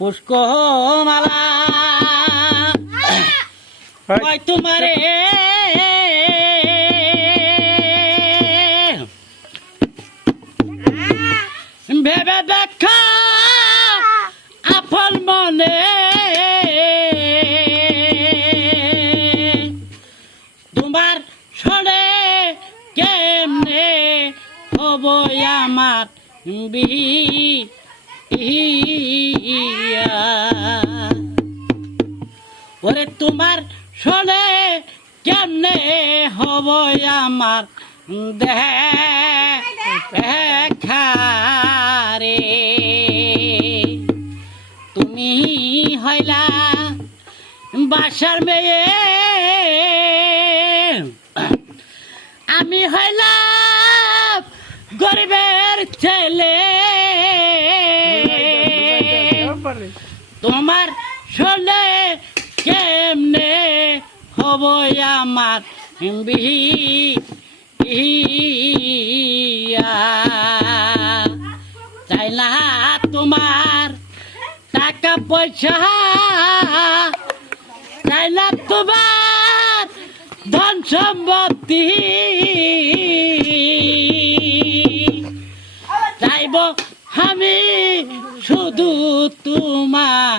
পুষ্কমালা কয় তোমারে ভেবে দেখা আপন মনে তোমার সরে কেমনে হব আমার বিয়া ওরে তোমার সরে কেমনে হব আমার দেখারে তুমি হইলা বাসার মেয়ে আমি হইলাম গরিবের ছেলে তোমার শোনে কেমনে হব আমার বিয়া চাই না তোমার টাকা পয়সা চাই না তোমার ধন সম্পত্তি চাইব আমি শুধু তোমার